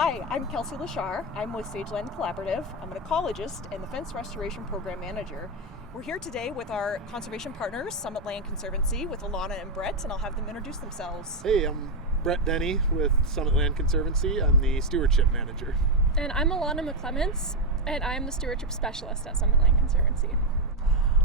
Hi, I'm Kelsie LaSharr. I'm with Sageland Collaborative. I'm an ecologist and the Fence Restoration Program Manager. We're here today with our conservation partners, Summit Land Conservancy, with Alana and Brett, and I'll have them introduce themselves. Hey, I'm Brett Denney with Summit Land Conservancy. I'm the Stewardship Manager. And I'm Alana McClements, and I'm the Stewardship Specialist at Summit Land Conservancy.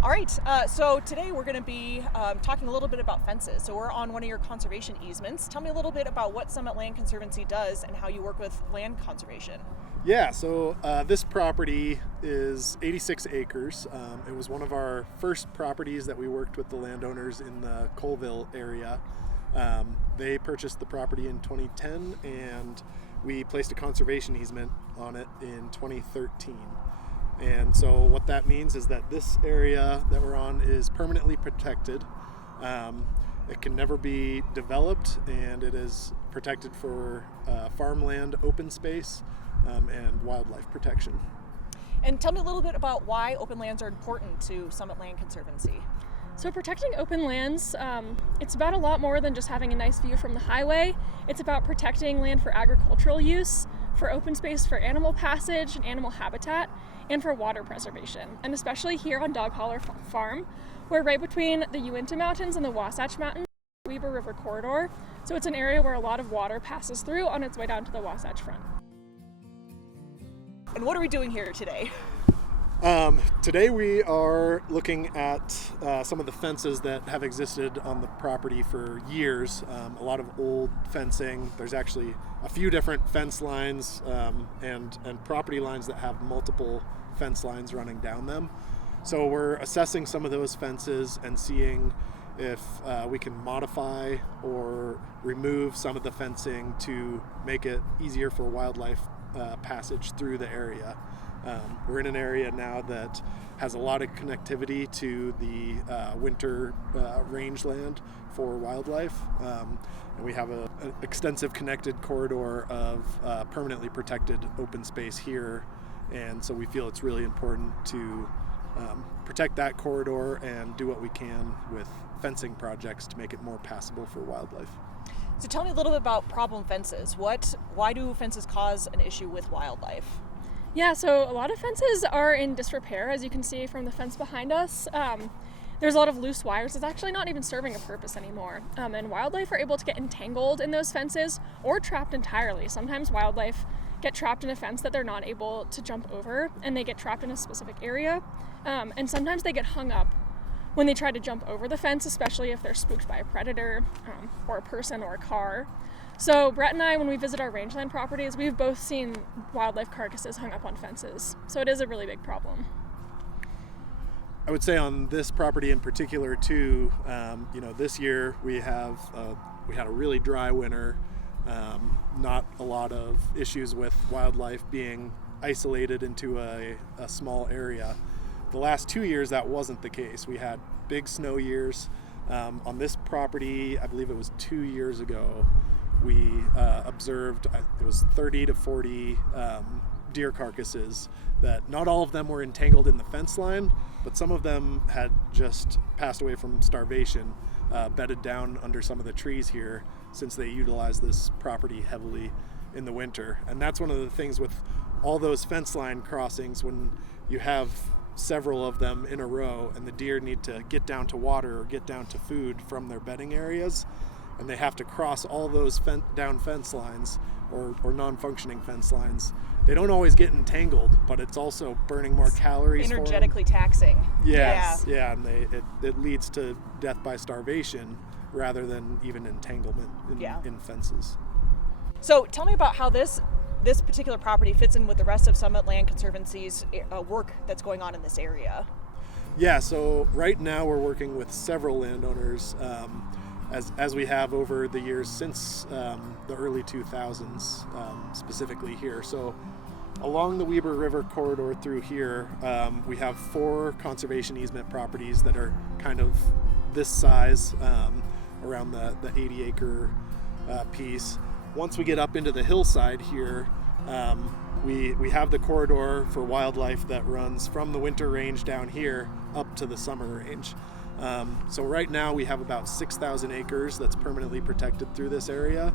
All right, so today we're going to be talking a little bit about fences. So we're on one of your conservation easements. Tell me a little bit about what Summit Land Conservancy does and how you work with land conservation. Yeah, so this property is 86 acres. It was one of our first properties that we worked with the landowners in the Colville area. They purchased the property in 2010 and we placed a conservation easement on it in 2013. And so what that means is that this area that we're on is permanently protected. It can never be developed, and it is protected for farmland, open space, and wildlife protection. And tell me a little bit about why open lands are important to Summit Land Conservancy. So protecting open lands, it's about a lot more than just having a nice view from the highway. It's about protecting land for agricultural use, for open space for animal passage and animal habitat, and for water preservation. And especially here on Dog Holler Farm, we're right between the Uinta Mountains and the Wasatch Mountains, Weber River corridor. So it's an area where a lot of water passes through on its way down to the Wasatch Front. And what are we doing here today? Today we are looking at some of the fences that have existed on the property for years. A lot of old fencing. There's actually a few different fence lines and property lines that have multiple fence lines running down them. So we're assessing some of those fences and seeing if we can modify or remove some of the fencing to make it easier for wildlife passage through the area. We're in an area now that has a lot of connectivity to the winter rangeland for wildlife, and we have an extensive connected corridor of permanently protected open space here, and so we feel it's really important to protect that corridor and do what we can with fencing projects to make it more passable for wildlife. So tell me a little bit about problem fences. Why do fences cause an issue with wildlife? Yeah, so a lot of fences are in disrepair, as you can see from the fence behind us. There's a lot of loose wires. It's actually not even serving a purpose anymore. And wildlife are able to get entangled in those fences or trapped entirely. Sometimes wildlife get trapped in a fence that they're not able to jump over, and they get trapped in a specific area. And sometimes they get hung up when they try to jump over the fence, especially if they're spooked by a predator or a person or a car. So Brett and I, when we visit our rangeland properties, we've both seen wildlife carcasses hung up on fences. So it is a really big problem. I would say on this property in particular too, this year we had a really dry winter, not a lot of issues with wildlife being isolated into a small area. The last 2 years that wasn't the case. We had big snow years. On this property, I believe it was 2 years ago, we observed it was 30 to 40 deer carcasses that not all of them were entangled in the fence line, but some of them had just passed away from starvation, bedded down under some of the trees here since they utilize this property heavily in the winter. And that's one of the things with all those fence line crossings, when you have several of them in a row and the deer need to get down to water or get down to food from their bedding areas, and they have to cross all those down fence lines or non-functioning fence lines. They don't always get entangled, but it's also burning more calories. Energetically taxing. Yes, yeah, and it leads to death by starvation rather than even entanglement in fences. So tell me about how this particular property fits in with the rest of Summit Land Conservancy's work that's going on in this area. Yeah, so right now we're working with several landowners, as we have over the years since the early 2000s, specifically here. So along the Weber River corridor through here, we have 4 conservation easement properties that are kind of this size, around the 80 acre piece. Once we get up into the hillside here, we have the corridor for wildlife that runs from the winter range down here up to the summer range. So right now we have about 6,000 acres that's permanently protected through this area.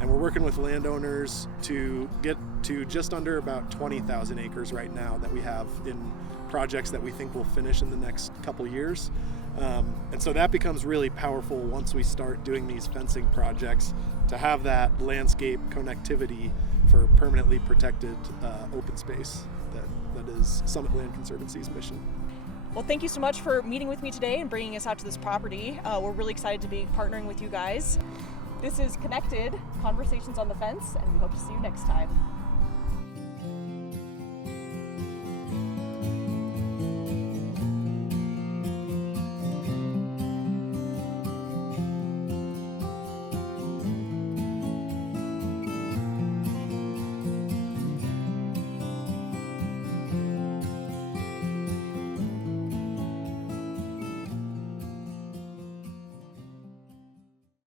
And we're working with landowners to get to just under about 20,000 acres right now that we have in projects that we think will finish in the next couple years. And so that becomes really powerful once we start doing these fencing projects, to have that landscape connectivity for permanently protected open space that is Summit Land Conservancy's mission. Well, thank you so much for meeting with me today and bringing us out to this property. We're really excited to be partnering with you guys. This is Connected Conversations on the Fence, and we hope to see you next time.